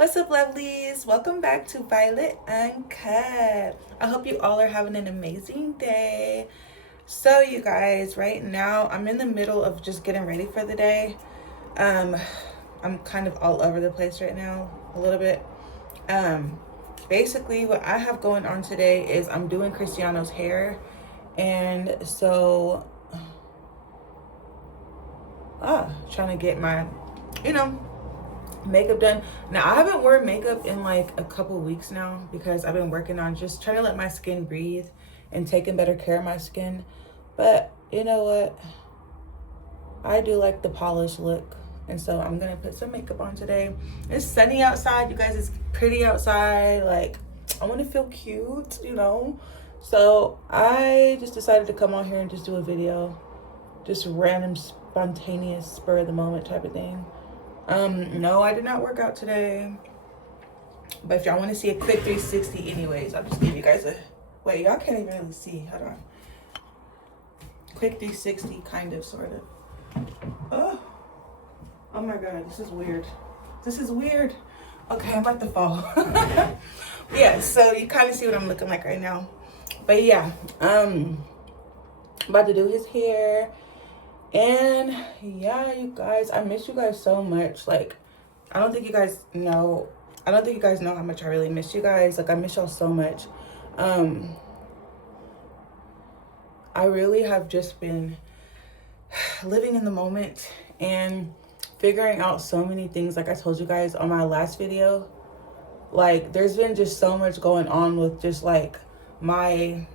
What's up, lovelies? Welcome back to Violet Uncut. I hope you all are having an amazing day. So, you guys, right now I'm in the middle of just getting ready for the day. I'm kind of all over the place right now, a little bit. Basically, what I have going on today is I'm doing Cristiano's hair, and so, trying to get my, makeup done. Now, I haven't worn makeup in like a couple weeks now because I've been working on just trying to let my skin breathe and taking better care of my skin. But you know what? I do like the polished look. And so I'm gonna put some makeup on today. It's sunny outside, you guys. It's pretty outside. Like, I want to feel cute, So I just decided to come on here and just do a video. Just random, spontaneous, spur of the moment type of thing. No, I did not work out today. But if y'all want to see a quick 360 anyways, I'll just give you guys a... Wait, y'all can't even really see. Hold on. Quick 360, kind of, sort of. Oh my God, this is weird. This is weird. Okay, I'm about to fall. Yeah, so you kind of see what I'm looking like right now. But yeah, about to do his hair. And yeah, you guys, I miss you guys so much. Like, I don't think you guys know how much I really miss you guys. Like, I miss y'all so much. I really have just been living in the moment and figuring out so many things. Like I told you guys on my last video, like, there's been just so much going on with just like my,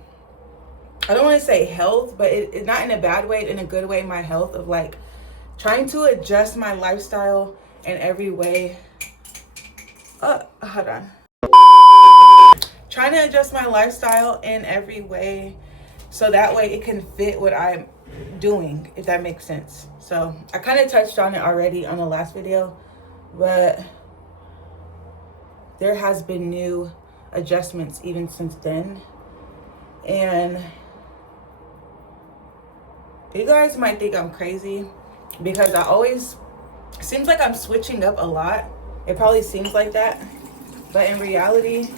I don't want to say health, but it not in a bad way, in a good way, my health of like trying to adjust my lifestyle in every way. Hold on. Trying to adjust my lifestyle in every way so that way it can fit what I'm doing, if that makes sense. So I kind of touched on it already on the last video, but there has been new adjustments even since then. And you guys might think I'm crazy because I always, seems like I'm switching up a lot. It probably seems like that, but in reality,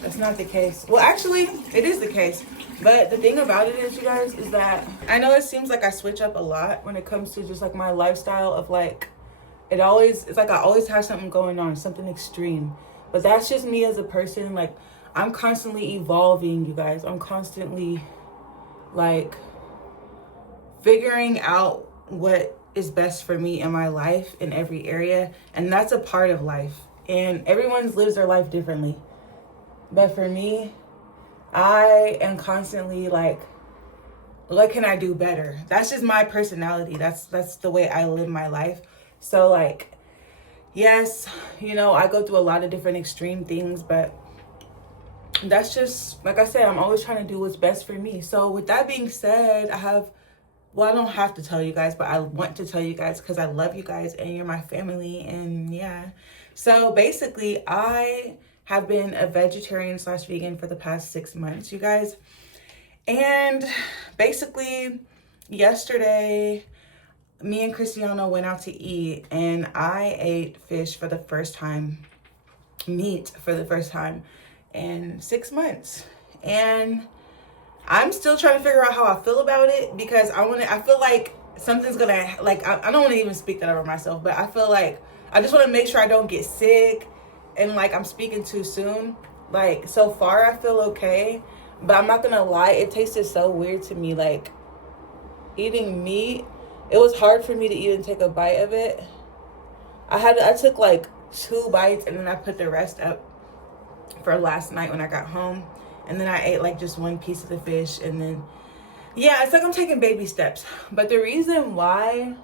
that's not the case. Well, actually, it is the case. But the thing about it is, you guys, is that I know it seems like I switch up a lot when it comes to just like my lifestyle of like, it's like I always have something going on, something extreme. But that's just me as a person. Like, I'm constantly evolving, you guys. I'm constantly like figuring out what is best for me in my life in every area. And that's a part of life. And everyone lives their life differently. But for me, I am constantly like, what can I do better? That's just my personality. That's the way I live my life. So like, yes, I go through a lot of different extreme things, but that's just, like I said, I'm always trying to do what's best for me. So with that being said, I don't have to tell you guys, but I want to tell you guys because I love you guys and you're my family. And yeah, so basically I have been a vegetarian / vegan for the past 6 months, you guys. And basically yesterday, me and Cristiano went out to eat and I ate fish for the first time, meat for the first time in 6 months. And I'm still trying to figure out how I feel about it because I feel like something's gonna, like, I don't want to even speak that over myself, but I feel like I just want to make sure I don't get sick and like I'm speaking too soon. Like, so far I feel okay, but I'm not gonna lie, it tasted so weird to me. Like, eating meat, it was hard for me to even take a bite of it. I took like 2 bites and then I put the rest up for last night when I got home. And then I ate like just 1 piece of the fish. And then, yeah, it's like I'm taking baby steps. But the reason why,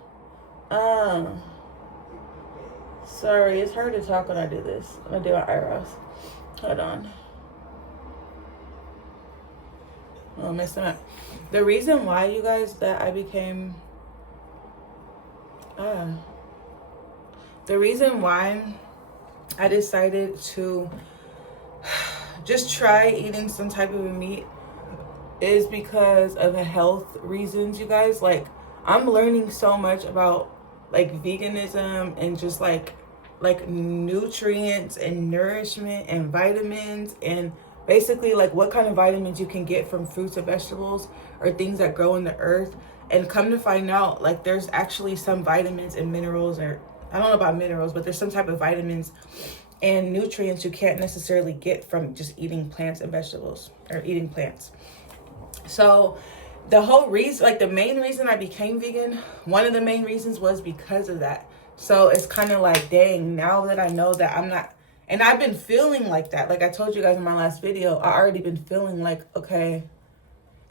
sorry, it's hard to talk when I do this. I'm gonna do my eyebrows. Hold on. Oh, I'm messing up. The reason why, you guys, that I became, the reason why I decided to just try eating some type of a meat is because of the health reasons, you guys. Like, I'm learning so much about like veganism and just like like nutrients and nourishment and vitamins, and basically like what kind of vitamins you can get from fruits and vegetables or things that grow in the earth. And come to find out, like there's actually some vitamins and minerals, or I don't know about minerals, but there's some type of vitamins and nutrients you can't necessarily get from just eating plants and vegetables or eating plants. So the whole reason, like the main reason I became vegan, one of the main reasons was because of that. So it's kind of like, dang, now that I know that I'm not, and I've been feeling like that. Like I told you guys in my last video, I already been feeling like, okay,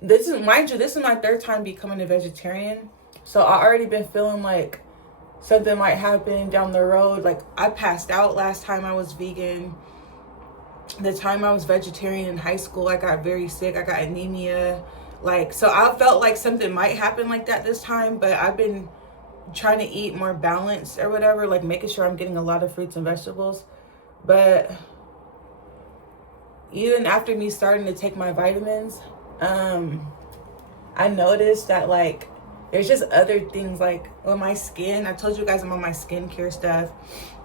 this is, mind you, this is my third time becoming a vegetarian. So I already been feeling like something might happen down the road. Like I passed out last time I was vegan. The time I was vegetarian in high school, I got very sick. I got anemia. Like, so I felt like something might happen like that this time, but I've been trying to eat more balanced or whatever, like making sure I'm getting a lot of fruits and vegetables. But even after me starting to take my vitamins, I noticed that like there's just other things, like on my skin. I told you guys I'm on my skincare stuff.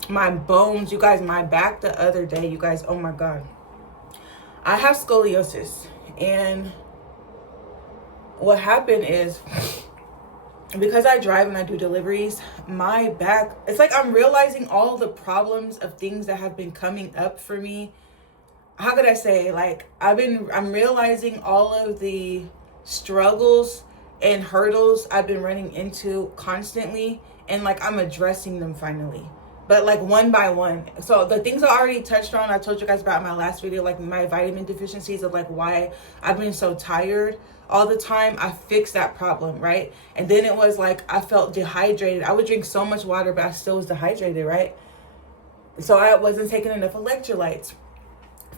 My bones, you guys, my back the other day, you guys, oh my God. I have scoliosis, and what happened is, because I drive and I do deliveries, my back, it's like I'm realizing all the problems of things that have been coming up for me. How could I say, like I'm realizing all of the struggles and hurdles I've been running into constantly, and like I'm addressing them finally, but like one by one. So the things I already touched on, I told you guys about in my last video, like my vitamin deficiencies of like why I've been so tired all the time. I fixed that problem, right? And then it was like I felt dehydrated. I would drink so much water, but I still was dehydrated, right? So I wasn't taking enough electrolytes.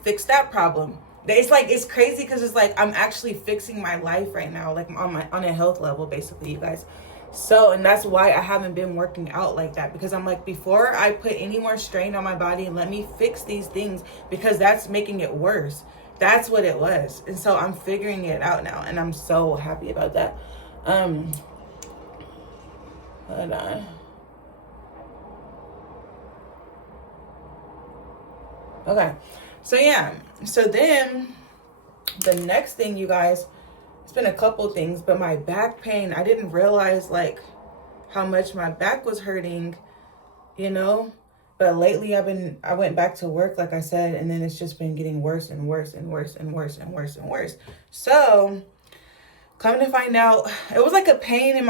Fix that problem. It's like, it's crazy because it's like I'm actually fixing my life right now, like on a health level, basically, you guys. So, and that's why I haven't been working out like that, because I'm like, before I put any more strain on my body, let me fix these things, because that's making it worse. That's what it was. And so I'm figuring it out now, and I'm so happy about that. Hold on. Okay. So yeah. So then the next thing, you guys, it's been a couple things, but my back pain, I didn't realize like how much my back was hurting, you know. But lately I went back to work, like I said, and then it's just been getting worse and worse and worse and worse and worse and worse. So come to find out, it was like a pain in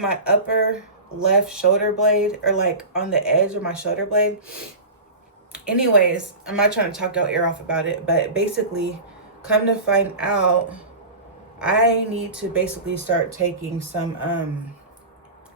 my upper left shoulder blade, or like on the edge of my shoulder blade. Anyways, I'm not trying to talk y'all ear off about it, but basically, come to find out, I need to basically start taking some,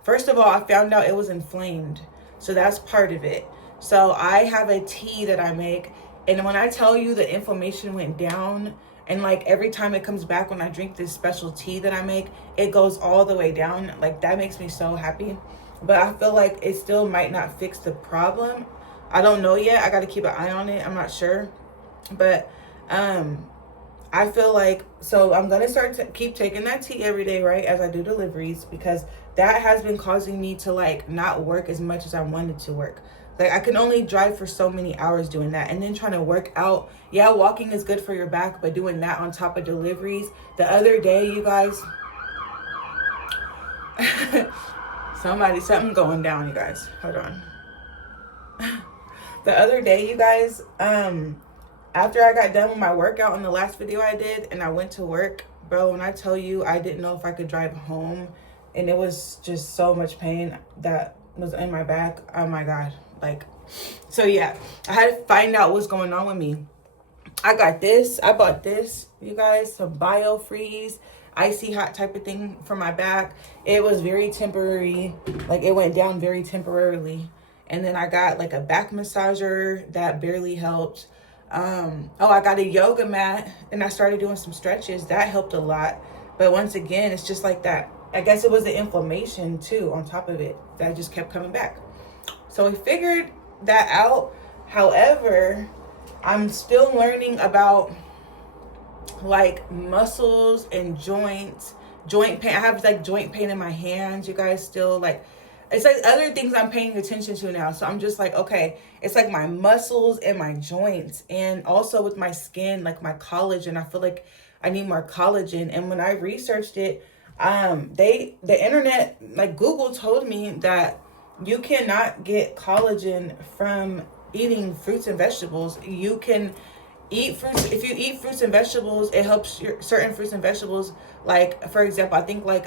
first of all, I found out it was inflamed. So that's part of it. So I have a tea that I make, and when I tell you the inflammation went down, and like every time it comes back when I drink this special tea that I make, it goes all the way down. Like that makes me so happy. But I feel like it still might not fix the problem. I don't know yet. I got to keep an eye on it. I'm not sure. But I feel like, so I'm going to start to keep taking that tea every day, right, as I do deliveries, because that has been causing me to like not work as much as I wanted to work. Like I can only drive for so many hours doing that, and then trying to work out. Yeah, walking is good for your back, but doing that on top of deliveries. The other day, you guys, something going down, you guys. Hold on. The other day, you guys, after I got done with my workout on the last video I did, and I went to work, bro, when I tell you, I didn't know if I could drive home, and it was just so much pain that was in my back. Oh my God. Like, so yeah, I had to find out what's going on with me. I bought this, you guys, some BioFreeze, icy hot type of thing for my back. It was very temporary. Like it went down very temporarily. And then I got like a back massager that barely helped. I got a yoga mat, and I started doing some stretches. That helped a lot. But once again, it's just like that. I guess it was the inflammation too on top of it that just kept coming back. So we figured that out. However, I'm still learning about like muscles and joints, joint pain. I have like joint pain in my hands, you guys, still. Like it's like other things I'm paying attention to now. So I'm just like, okay, it's like my muscles and my joints, and also with my skin, like my collagen. I feel like I need more collagen. And when I researched it, the internet, like Google told me that you cannot get collagen from eating fruits and vegetables. You can eat fruits. If you eat fruits and vegetables, it helps your certain fruits and vegetables, like for example, I think like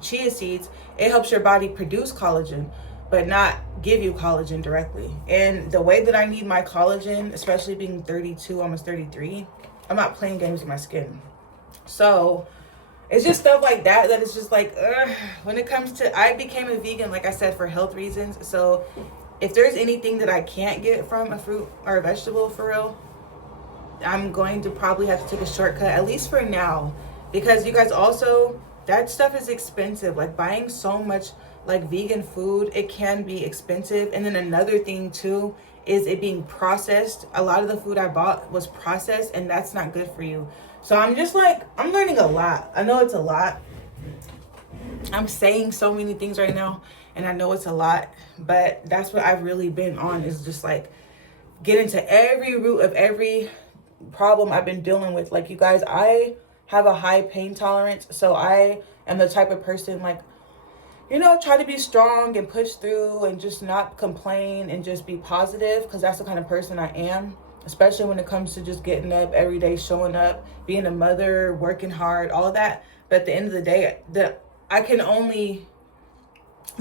chia seeds, it helps your body produce collagen but not give you collagen directly. And the way that I need my collagen, especially being 32, almost 33, I'm not playing games with my skin. So it's just stuff like that it's just like, when it comes to, I became a vegan, like I said, for health reasons. So if there's anything that I can't get from a fruit or a vegetable, for real, I'm going to probably have to take a shortcut, at least for now. Because you guys, also, that stuff is expensive. Like buying so much like vegan food, it can be expensive. And then another thing too is it being processed. A lot of the food I bought was processed, and that's not good for you. So I'm just like, I'm learning a lot. I know it's a lot. I'm saying so many things right now, and I know it's a lot, but that's what I've really been on, is just like get into every root of every problem I've been dealing with. Like you guys, I have a high pain tolerance, so I am the type of person, like, you know, try to be strong and push through and just not complain and just be positive, because that's the kind of person I am, especially when it comes to just getting up every day, showing up, being a mother, working hard, all of that. But at the end of the day, the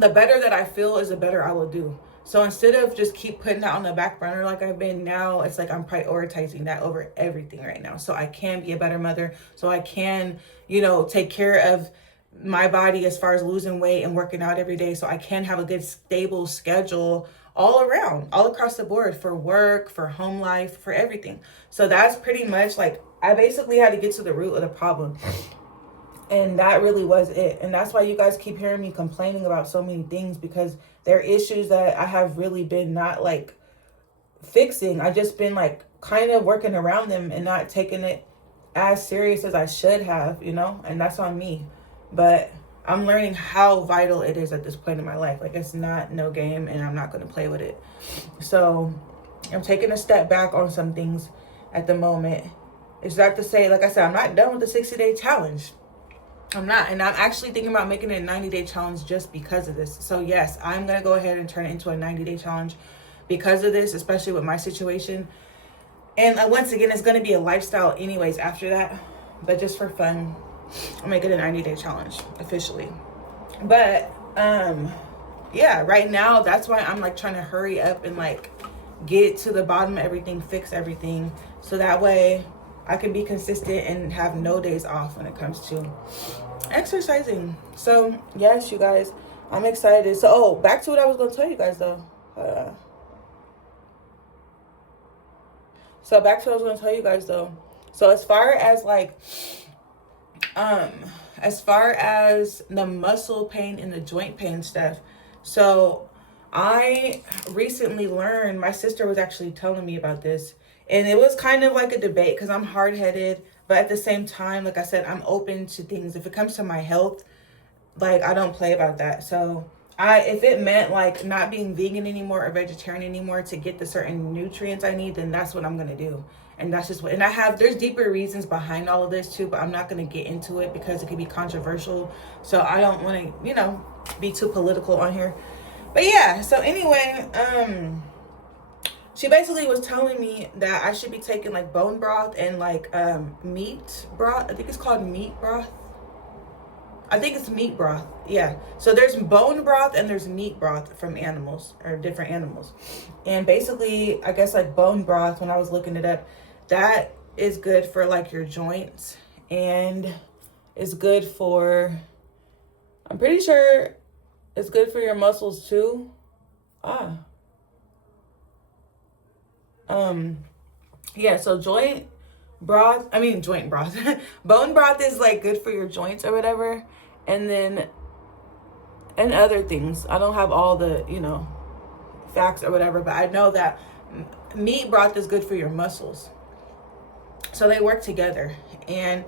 better that I feel is the better I will do. So instead of just keep putting that on the back burner like I've been, now it's like I'm prioritizing that over everything right now. So I can be a better mother. So I can, you know, take care of my body as far as losing weight and working out every day. So I can have a good stable schedule all around, all across the board, for work, for home life, for everything. So that's pretty much like, I basically had to get to the root of the problem. And that really was it. And that's why you guys keep hearing me complaining about so many things, because there are issues that I have really been not like fixing. I just been like kind of working around them and not taking it as serious as I should have, you know, and that's on me. But I'm learning how vital it is at this point in my life. Like, it's not no game, and I'm not going to play with it. So I'm taking a step back on some things at the moment. It's not to say, like I said, I'm not done with the 60-day challenge. I'm not. And I'm actually thinking about making it a 90-day challenge just because of this. So yes, I'm going to go ahead and turn it into a 90-day challenge because of this, especially with my situation. And once again, it's going to be a lifestyle anyways after that. But just for fun, I'll make it a 90-day challenge officially. But yeah, right now, that's why I'm like trying to hurry up and like get to the bottom of everything, fix everything. So that way I can be consistent and have no days off when it comes to exercising. So yes, you guys, I'm excited. So back to what I was going to tell you guys though. So as far as like, as far as the muscle pain and the joint pain stuff, so I recently learned, my sister was actually telling me about this, and it was kind of like a debate because I'm hard-headed, but at the same time, like I said, I'm open to things. If it comes to my health, like, I don't play about that. So if it meant like not being vegan anymore or vegetarian anymore to get the certain nutrients I need, then that's what I'm going to do. And that's just what, and there's deeper reasons behind all of this too, but I'm not going to get into it because it could be controversial. So I don't want to, be too political on here. But yeah, so anyway, she basically was telling me that I should be taking like bone broth and like meat broth. I think it's called meat broth. I think it's meat broth. Yeah. So there's bone broth and there's meat broth from animals, or different animals. And basically, I guess like bone broth, when I was looking it up, that is good for like your joints, and it's good for, I'm pretty sure it's good for your muscles too. Yeah, so joint broth, bone broth is like good for your joints or whatever. And then, and other things. I don't have all the, facts or whatever, but I know that meat broth is good for your muscles. So they work together. And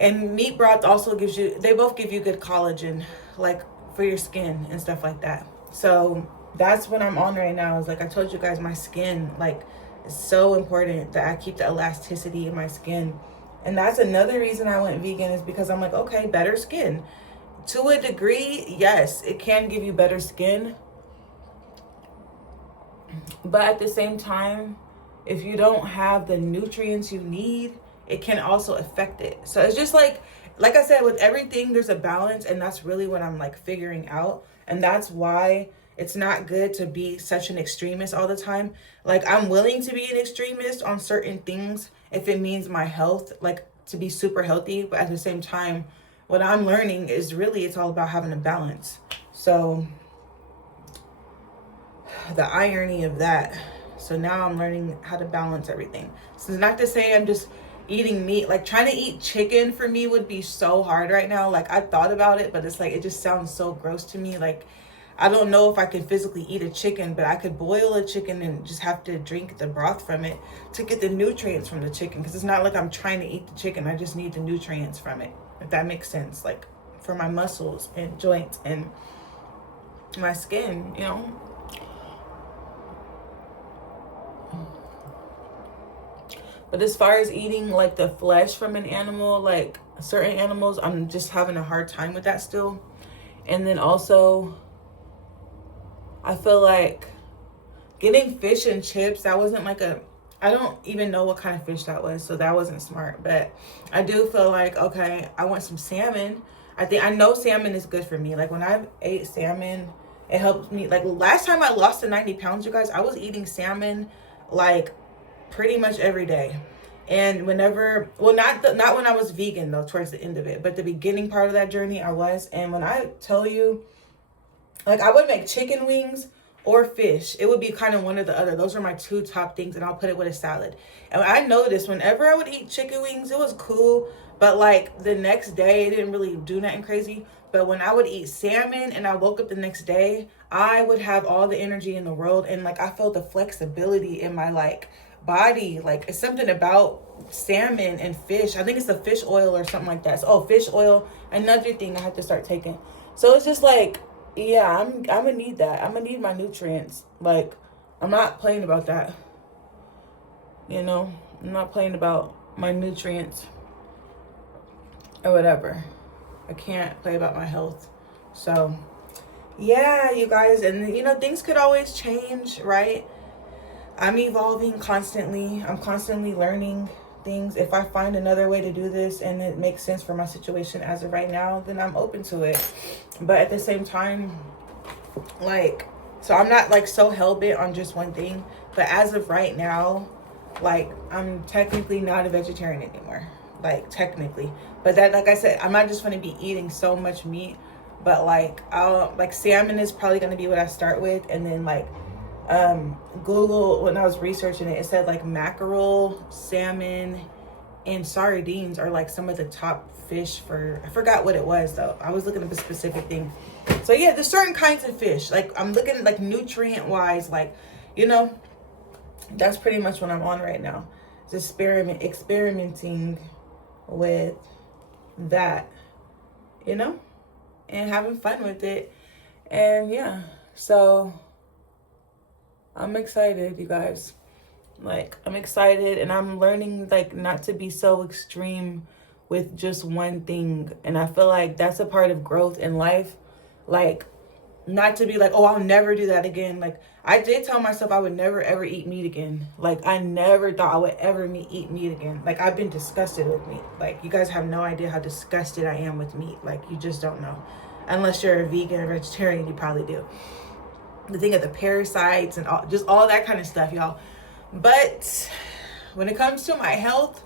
meat broth also they both give you good collagen. Like for your skin and stuff like that. So that's what I'm on right now. Is like I told you guys, my skin, like, it's so important that I keep the elasticity in my skin. And that's another reason I went vegan, is because I'm like, okay, better skin. To a degree, yes, it can give you better skin. But at the same time, if you don't have the nutrients you need, it can also affect it. So it's just like I said, with everything, there's a balance. And that's really what I'm like figuring out. And that's why it's not good to be such an extremist all the time. Like, I'm willing to be an extremist on certain things if it means my health, like to be super healthy. But at the same time, what I'm learning is really, it's all about having a balance. So the irony of that. So now I'm learning how to balance everything. So it's not to say I'm just eating meat. Like, trying to eat chicken for me would be so hard right now. Like, I thought about it, but it's like, it just sounds so gross to me. Like, I don't know if I could physically eat a chicken, but I could boil a chicken and just have to drink the broth from it to get the nutrients from the chicken. Because it's not like I'm trying to eat the chicken. I just need the nutrients from it, if that makes sense. Like, for my muscles and joints and my skin, you know. But as far as eating like the flesh from an animal, like certain animals, I'm just having a hard time with that still. And then also, I feel like getting fish and chips, that wasn't like I don't even know what kind of fish that was, so that wasn't smart. But I do feel like, okay, I want some salmon. I know salmon is good for me. Like, when I ate salmon, it helped me. Like, last time I lost the 90 pounds, you guys, I was eating salmon like pretty much every day. And whenever, well, not when I was vegan though, towards the end of it, but the beginning part of that journey I was. And when I tell you, like, I would make chicken wings or fish. It would be kind of one or the other. Those are my two top things, and I'll put it with a salad. And I noticed whenever I would eat chicken wings, it was cool, but like the next day, it didn't really do nothing crazy. But when I would eat salmon and I woke up the next day, I would have all the energy in the world, and like I felt the flexibility in my like body. Like, it's something about salmon and fish. I think it's the fish oil or something like that. So, fish oil, another thing I have to start taking. So it's just like, yeah, I'm gonna need that. I'm gonna need my nutrients. Like, I'm not playing about that. You know, I'm not playing about my nutrients or whatever. I can't play about my health. So yeah, you guys, and you know, things could always change, right? I'm evolving constantly. I'm constantly learning things. If I find another way to do this and it makes sense for my situation as of right now, then I'm open to it. But at the same time, like, so I'm not like so hell-bent on just one thing. But as of right now, like, I'm technically not a vegetarian anymore. Like, technically. But that, like I said, I'm not just going to be eating so much meat. But like, salmon is probably going to be what I start with. And then like, Google, when I was researching it, it said like mackerel, salmon, and sardines are like some of the top fish for, I forgot what it was though. I was looking up a specific thing. So yeah, there's certain kinds of fish. Like, I'm looking at like nutrient wise, like, you know, that's pretty much what I'm on right now. It's experimenting with that, you know, and having fun with it. And yeah, so I'm excited, you guys. Like, I'm excited, and I'm learning like not to be so extreme with just one thing. And I feel like that's a part of growth in life. Like, not to be like, oh, I'll never do that again. Like, I did tell myself I would never ever eat meat again. Like, I never thought I would ever eat meat again. Like, I've been disgusted with meat. Like, you guys have no idea how disgusted I am with meat. Like, you just don't know. Unless you're a vegan or vegetarian, you probably do. The thing of the parasites and all that kind of stuff, y'all. But when it comes to my health,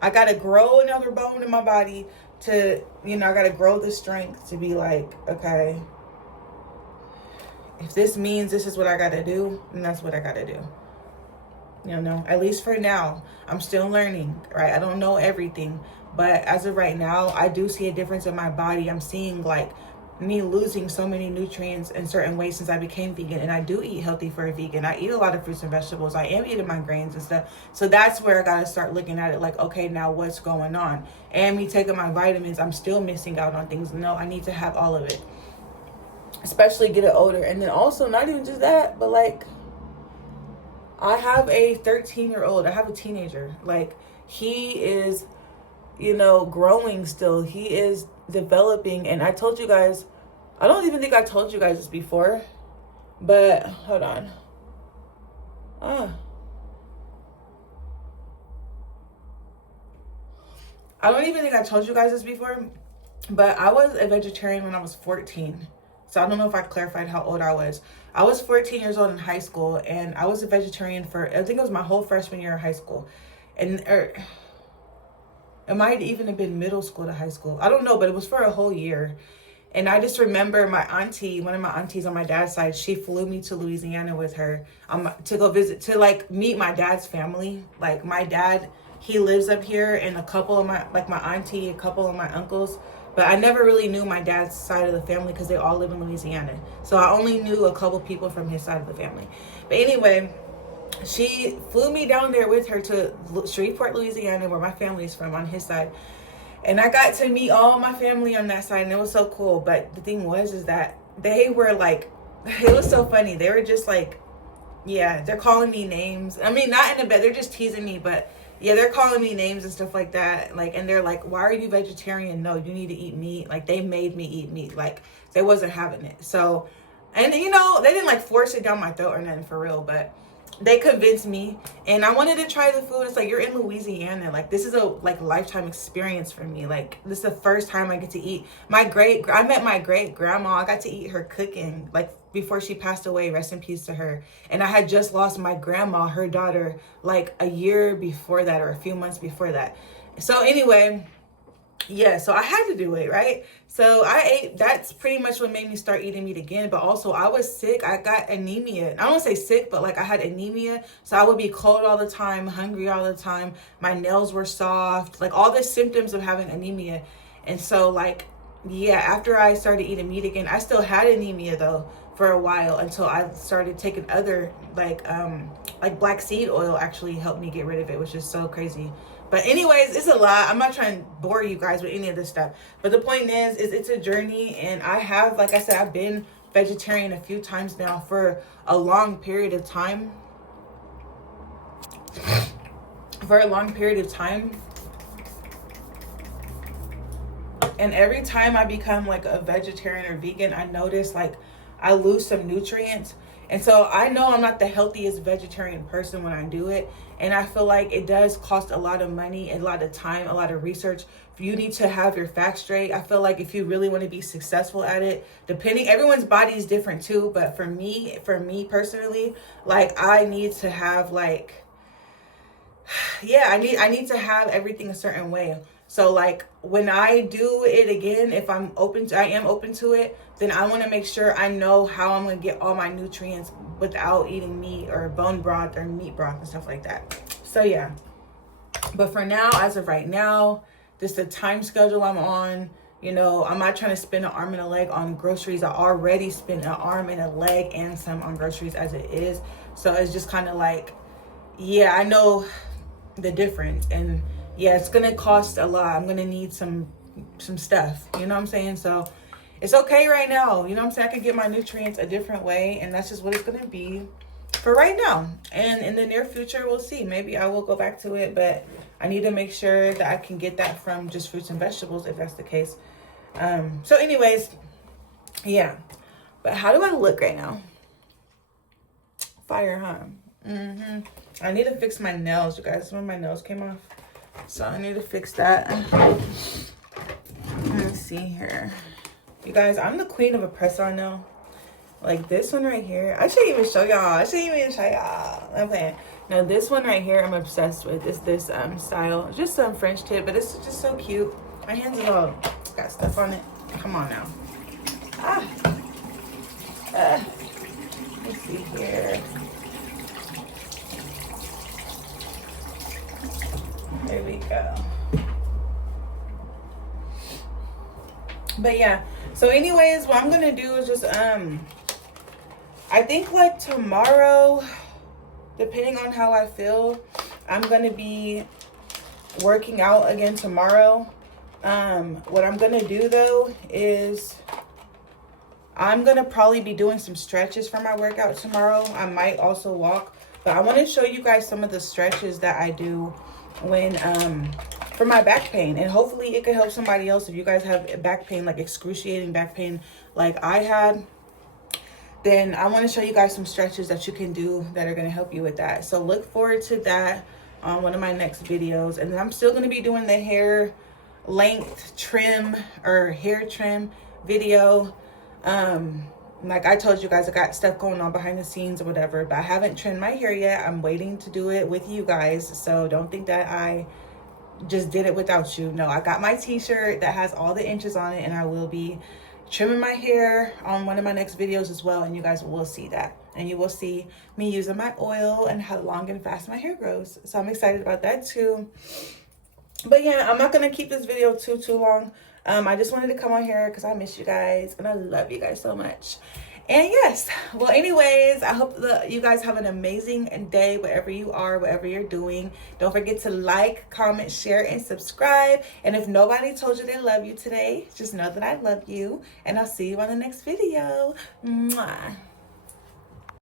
I gotta grow another bone in my body to, you know, I gotta grow the strength to be like, okay, if this means this is what I gotta do, then that's what I gotta do. You know, at least for now, I'm still learning, right? I don't know everything, but as of right now, I do see a difference in my body. I'm seeing like me losing so many nutrients in certain ways since I became vegan. And I do eat healthy for a vegan. I eat a lot of fruits and vegetables. I am eating my grains and stuff. So that's where I got to start looking at it like, okay, now what's going on? And me taking my vitamins, I'm still missing out on things. No, I need to have all of it. especially getting older. And then also, not even just that, but like, I have a 13-year-old. I have a teenager. Like, he is, growing still. He is developing. And I told you guys, I don't even think I told you guys this before, but hold on. I don't even think I told you guys this before, but I was a vegetarian when I was 14. So I don't know if I clarified how old I was. I was 14 years old in high school, and I was a vegetarian for, I think it was my whole freshman year of high school. And it might even have been middle school to high school. I don't know, but it was for a whole year. And I just remember my auntie, one of my aunties on my dad's side, she flew me to Louisiana with her to go visit, to like meet my dad's family. Like, my dad, he lives up here, and a couple of my, like my auntie, a couple of my uncles. But I never really knew my dad's side of the family because they all live in Louisiana. So I only knew a couple people from his side of the family. But anyway, she flew me down there with her to Shreveport, Louisiana, where my family is from, on his side. And I got to meet all my family on that side, and it was so cool. But the thing was, is that they were like, it was so funny. They were just like, yeah, they're calling me names. I mean, not in the bed, they're just teasing me, but yeah, they're calling me names and stuff like that. Like, and they're like, why are you vegetarian? No, you need to eat meat. Like, they made me eat meat. Like, they wasn't having it. So, and they didn't like force it down my throat or nothing, for real, but they convinced me, and I wanted to try the food. It's like, you're in Louisiana. Like, this is a like lifetime experience for me. Like, this is the first time I get to eat. I met my great grandma. I got to eat her cooking, like, before she passed away. Rest in peace to her. And I had just lost my grandma, her daughter, like a year before that, or a few months before that. So anyway, yeah, so I had to do it, right? So I ate. That's pretty much what made me start eating meat again. But also, I was sick. I got anemia. I don't want to say sick, but like, I had anemia. So I would be cold all the time, hungry all the time. My nails were soft, like all the symptoms of having anemia. And so, like, yeah, after I started eating meat again, I still had anemia though for a while, until I started taking other like black seed oil actually helped me get rid of it, which is so crazy. But anyways, it's a lot. I'm not trying to bore you guys with any of this stuff. But the point is it's a journey. And I have, like I said, I've been vegetarian a few times now for a long period of time. And every time I become like a vegetarian or vegan, I notice like I lose some nutrients. And so I know I'm not the healthiest vegetarian person when I do it. And I feel like it does cost a lot of money, a lot of time, a lot of research. You need to have your facts straight. I feel like if you really want to be successful at it, everyone's body is different too. But for me personally, like, I need to have like, yeah, I need to have everything a certain way. So like, when I do it again, if I am open to it, then I want to make sure I know how I'm going to get all my nutrients without eating meat or bone broth or meat broth and stuff like that. So yeah, but for now, as of right now, this is the time schedule I'm on. I'm not trying to spend an arm and a leg on groceries. I already spent an arm and a leg and some on groceries as it is. So it's just kind of like, yeah, I know the difference. And yeah, it's gonna cost a lot. I'm gonna need some stuff, you know what I'm saying? So it's okay right now, you know what I'm saying? I can get my nutrients a different way, and that's just what it's gonna be for right now. And in the near future, we'll see. Maybe I will go back to it, but I need to make sure that I can get that from just fruits and vegetables, if that's the case. So anyways, yeah. But how do I look right now? Fire, huh? I need to fix my nails, you guys. Some of my nails came off, so I need to fix that. Let's see here, you guys. I'm the queen of a press-on nail. Like this one right here. I shouldn't even show y'all. I'm playing. Now this one right here, I'm obsessed with. It's this style. Just some French tip, but it's just so cute. My hands are all got stuff on it. Come on now. Let's see here. There we go. But yeah, so anyways, what I'm gonna do is just I think like tomorrow, depending on how I feel, I'm gonna be working out again tomorrow. What I'm gonna do though is I'm gonna probably be doing some stretches for my workout tomorrow. I might also walk, but I want to show you guys some of the stretches that I do when for my back pain, and hopefully it could help somebody else. If you guys have back pain, like excruciating back pain like I had, then I want to show you guys some stretches that you can do that are going to help you with that. So look forward to that on one of my next videos. And then I'm still going to be doing the hair length trim or hair trim video. Like I told you guys, I got stuff going on behind the scenes or whatever, but I haven't trimmed my hair yet. I'm waiting to do it with you guys. So don't think that I just did it without you. No, I got my t-shirt that has all the inches on it, and I will be trimming my hair on one of my next videos as well, and you guys will see that, and you will see me using my oil and how long and fast my hair grows. So I'm excited about that too. But yeah, I'm not gonna keep this video too long. I just wanted to come on here because I miss you guys and I love you guys so much. And yes, well, anyways, I hope that you guys have an amazing day wherever you are, whatever you're doing. Don't forget to like, comment, share, and subscribe. And if nobody told you they love you today, just know that I love you. And I'll see you on the next video. Mwah.